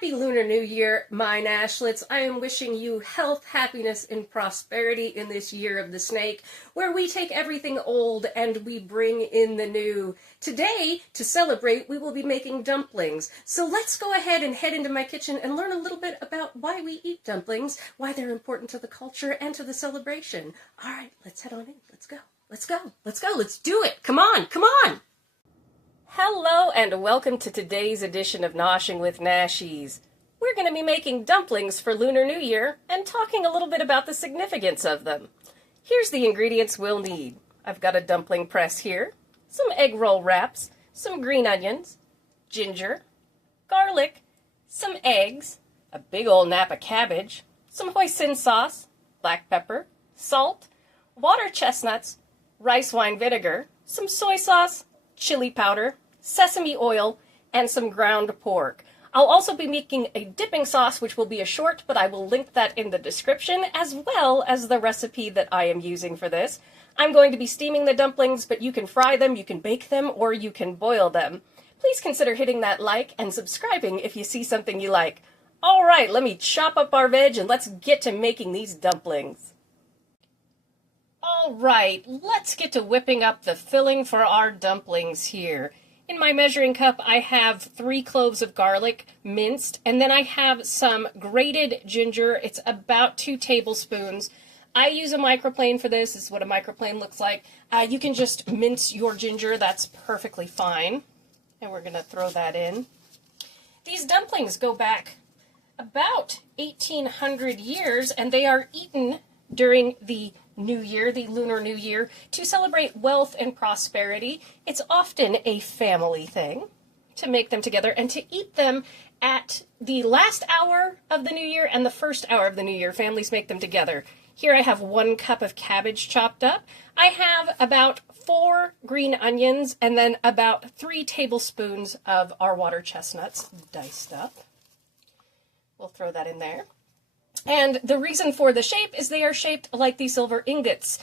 Happy Lunar New Year, my Nashlets. I am wishing you health, happiness, and prosperity in this year of the snake, where we take everything old and we bring in the new. Today, to celebrate, we will be making dumplings. So let's go ahead and head into my kitchen and learn a little bit about why we eat dumplings, why they're important to the culture and to the celebration. All right, let's head on in. Let's go. Let's go. Let's go. Let's do it. Come on. Come on. Hello and welcome to today's edition of Noshing with Nashies. We're going to be making dumplings for Lunar New Year and talking a little bit about the significance of them. Here's the ingredients we'll need. I've got a dumpling press here, some egg roll wraps, some green onions, ginger, garlic, some eggs, a big old Napa cabbage, some hoisin sauce, black pepper, salt, water chestnuts, rice wine vinegar, some soy sauce, chili powder, sesame oil, and some ground pork. I'll also be making a dipping sauce, which will be a short, but I will link that in the description, as well as the recipe that I am using for this. I'm going to be steaming the dumplings, but you can fry them, you can bake them, or you can boil them. Please consider hitting that like and subscribing if you see something you like. All right, let me chop up our veg and let's get to making these dumplings. All right, let's get to whipping up the filling for our dumplings here. In my measuring cup, I have 3 cloves of garlic minced, and then I have some grated ginger. It's about 2 tablespoons. I use a microplane for this. This is what a microplane looks like. You can just mince your ginger. That's perfectly fine. And we're going to throw that in. These dumplings go back about 1,800 years, and they are eaten during the New Year, the Lunar New Year, to celebrate wealth and prosperity. It's often a family thing to make them together and to eat them at the last hour of the New Year and the first hour of the New Year. Families make them together. Here I have 1 cup of cabbage chopped up. I have about 4 green onions and then about 3 tablespoons of our water chestnuts diced up. We'll throw that in there. And the reason for the shape is they are shaped like the silver ingots,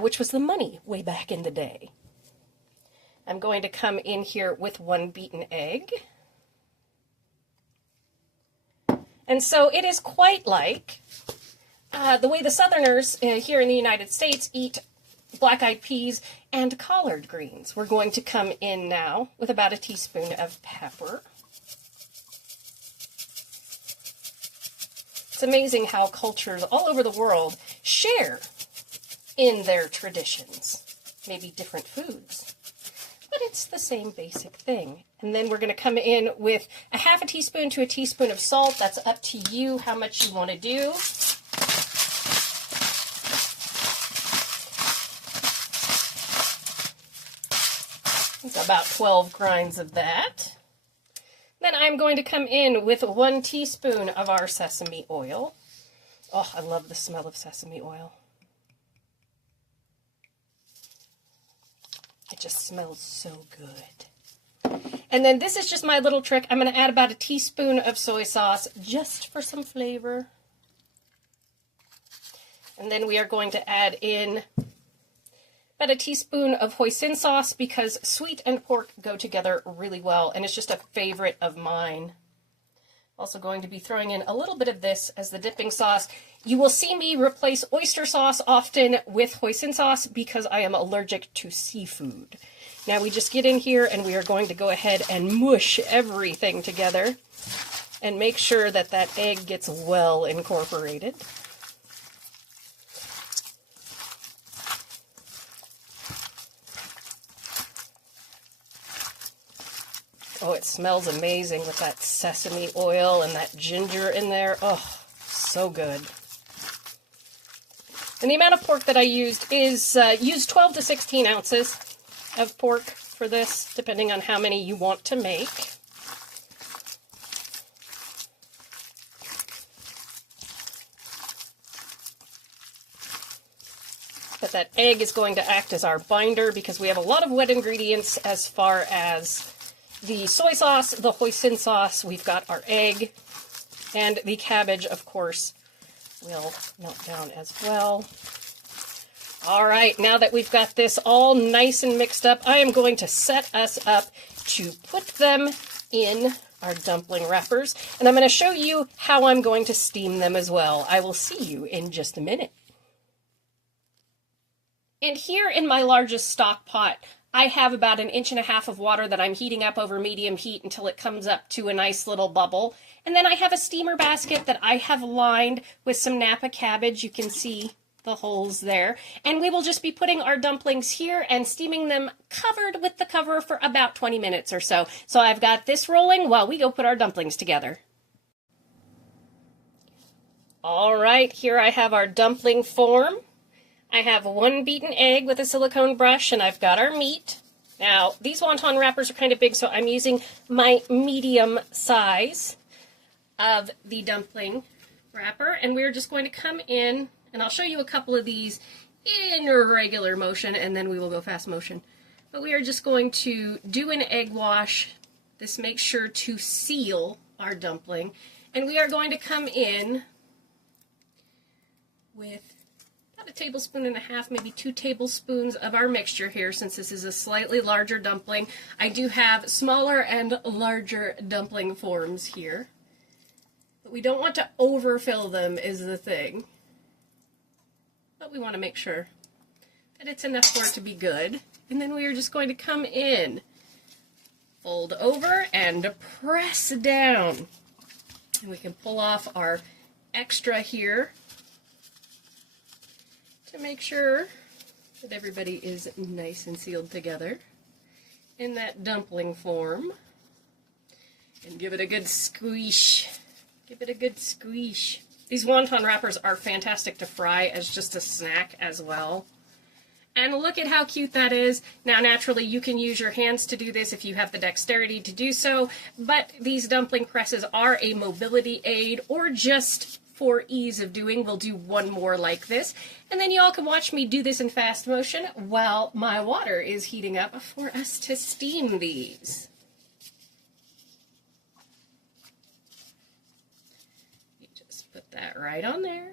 which was the money way back in the day. I'm going to come in here with 1 beaten egg. And so it is quite like the way the Southerners here in the United States eat black-eyed peas and collard greens. We're going to come in now with about a teaspoon of pepper. It's amazing how cultures all over the world share in their traditions. Maybe different foods, but it's the same basic thing. And then we're going to come in with a half a teaspoon to a teaspoon of salt. That's up to you how much you want to do. It's about 12 grinds of that. Then I'm going to come in with 1 teaspoon of our sesame oil. Oh, I love the smell of sesame oil. It just smells so good. And then this is just my little trick. I'm going to add about a teaspoon of soy sauce just for some flavor. And then we are going to add in about a teaspoon of hoisin sauce because sweet and pork go together really well, and it's just a favorite of mine. Also going to be throwing in a little bit of this as the dipping sauce. You will see me replace oyster sauce often with hoisin sauce because I am allergic to seafood. Now we just get in here and we are going to go ahead and mush everything together and make sure that that egg gets well incorporated. Oh, it smells amazing with that sesame oil and that ginger in there. Oh, so good. And the amount of pork that I used is, use 12 to 16 ounces of pork for this, depending on how many you want to make. But that egg is going to act as our binder because we have a lot of wet ingredients as far as the soy sauce, the hoisin sauce, we've got our egg, and the cabbage, of course, will melt down as well. All right, now that we've got this all nice and mixed up, I am going to set us up to put them in our dumpling wrappers, and I'm going to show you how I'm going to steam them as well. I will see you in just a minute. And here in my largest stock pot, I have about 1.5 inches of water that I'm heating up over medium heat until it comes up to a nice little bubble. And then I have a steamer basket that I have lined with some Napa cabbage. You can see the holes there. And we will just be putting our dumplings here and steaming them covered with the cover for about 20 minutes or so. So I've got this rolling while we go put our dumplings together. All right, here I have our dumpling form. I have 1 beaten egg with a silicone brush, and I've got our meat. Now, these wonton wrappers are kind of big, so I'm using my medium size of the dumpling wrapper, and we're just going to come in, and I'll show you a couple of these in regular motion, and then we will go fast motion. But we are just going to do an egg wash. This makes sure to seal our dumpling, and we are going to come in with about 1.5 tablespoons, maybe 2 tablespoons of our mixture here, since this is a slightly larger dumpling. I do have smaller and larger dumpling forms here, but we don't want to overfill them is the thing. But we want to make sure that it's enough for it to be good. And then we are just going to come in, fold over, and press down. And we can pull off our extra here to make sure that everybody is nice and sealed together in that dumpling form. And give it a good squish. Give it a good squish. These wonton wrappers are fantastic to fry as just a snack as well. And look at how cute that is. Now, naturally, you can use your hands to do this if you have the dexterity to do so, but these dumpling presses are a mobility aid, or just for ease of doing, we'll do one more like this. And then you all can watch me do this in fast motion while my water is heating up for us to steam these. You just put that right on there.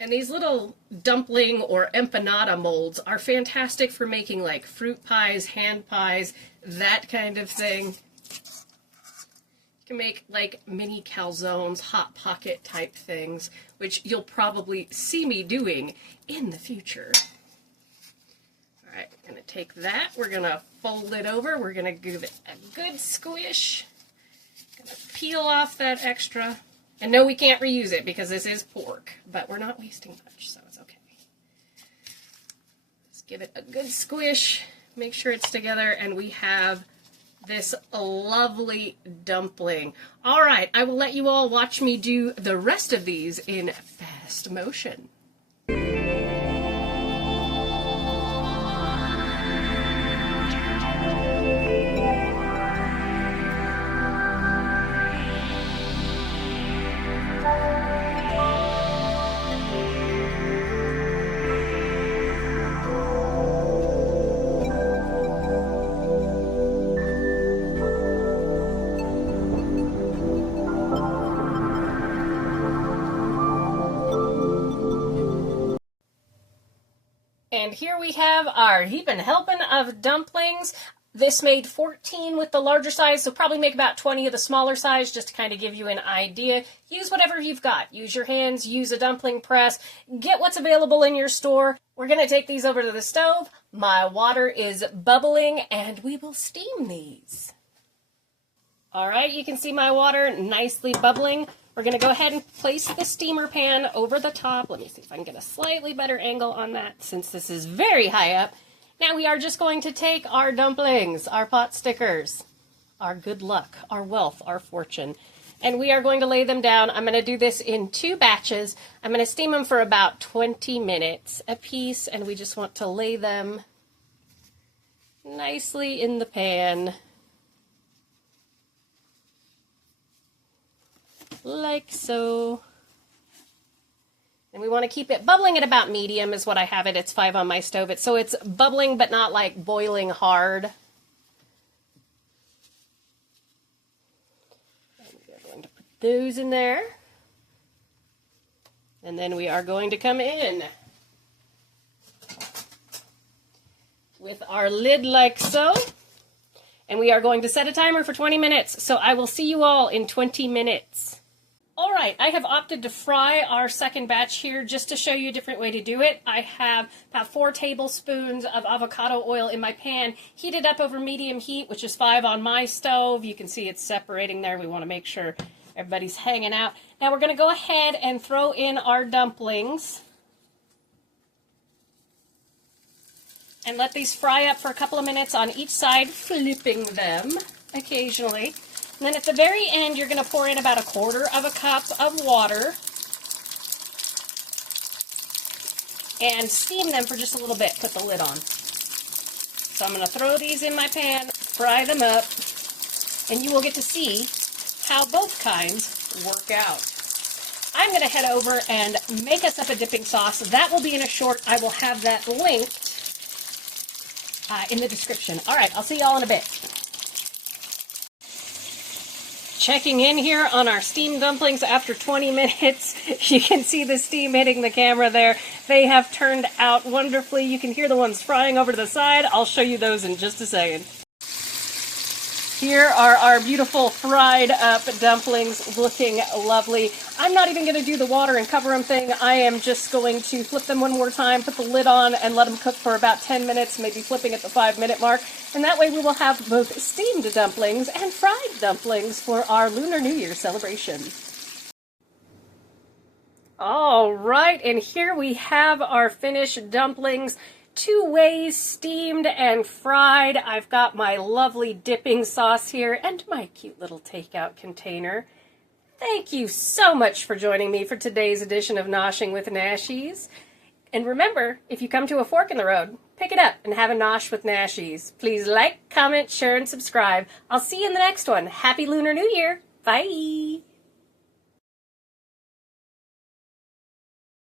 And these little dumpling or empanada molds are fantastic for making like fruit pies, hand pies, that kind of thing. You can make like mini calzones, hot pocket type things, which you'll probably see me doing in the future. All right, I'm going to take that, we're going to fold it over, we're going to give it a good squish, going to peel off that extra. And no, we can't reuse it because this is pork, but we're not wasting much, so it's okay. Just give it a good squish, make sure it's together, and we have this lovely dumpling. All right, I will let you all watch me do the rest of these in fast motion. And here we have our heaping helping of dumplings. This made 14 with the larger size, so probably make about 20 of the smaller size, just to kind of give you an idea. Use whatever you've got. Use your hands, use a dumpling press, get what's available in your store. We're going to take these over to the stove. My water is bubbling, and we will steam these. All right, you can see my water nicely bubbling. We're going to go ahead and place the steamer pan over the top. Let me see if I can get a slightly better angle on that, since this is very high up. Now we are just going to take our dumplings, our pot stickers, our good luck, our wealth, our fortune, and we are going to lay them down. I'm going to do this in 2 batches. I'm going to steam them for about 20 minutes a piece, and we just want to lay them nicely in the pan, like so. And we want to keep it bubbling at about medium is what I have it. It's 5 on my stove. So it's bubbling but not like boiling hard. And we are going to put those in there. And then we are going to come in with our lid like so. And we are going to set a timer for 20 minutes, so I will see you all in 20 minutes. All right, I have opted to fry our second batch here just to show you a different way to do it. I have about 4 tablespoons of avocado oil in my pan, heated up over medium heat, which is 5 on my stove. You can see it's separating there. We want to make sure everybody's hanging out. Now we're going to go ahead and throw in our dumplings and let these fry up for a couple of minutes on each side, flipping them occasionally. And then at the very end, you're going to pour in about 1/4 cup of water and steam them for just a little bit. Put the lid on. So I'm going to throw these in my pan, fry them up, and you will get to see how both kinds work out. I'm going to head over and make us up a dipping sauce. That will be in a short. I will have that linked in the description. All right, I'll see y'all in a bit. Checking in here on our steamed dumplings after 20 minutes. You can see the steam hitting the camera there. They have turned out wonderfully. You can hear the ones frying over to the side. I'll show you those in just a second. Here are our beautiful fried up dumplings, looking lovely. I'm not even going to do the water and cover them thing. I am just going to flip them one more time, put the lid on, and let them cook for about 10 minutes, maybe flipping at the 5-minute mark. And that way we will have both steamed dumplings and fried dumplings for our Lunar New Year celebration. All right, and here we have our finished dumplings. 2 ways, steamed and fried. I've got my lovely dipping sauce here and my cute little takeout container. Thank you so much for joining me for today's edition of Noshing with Nashies. And remember, if you come to a fork in the road, pick it up and have a nosh with Nashies. Please like, comment, share, and subscribe. I'll see you in the next one. Happy Lunar New Year. Bye.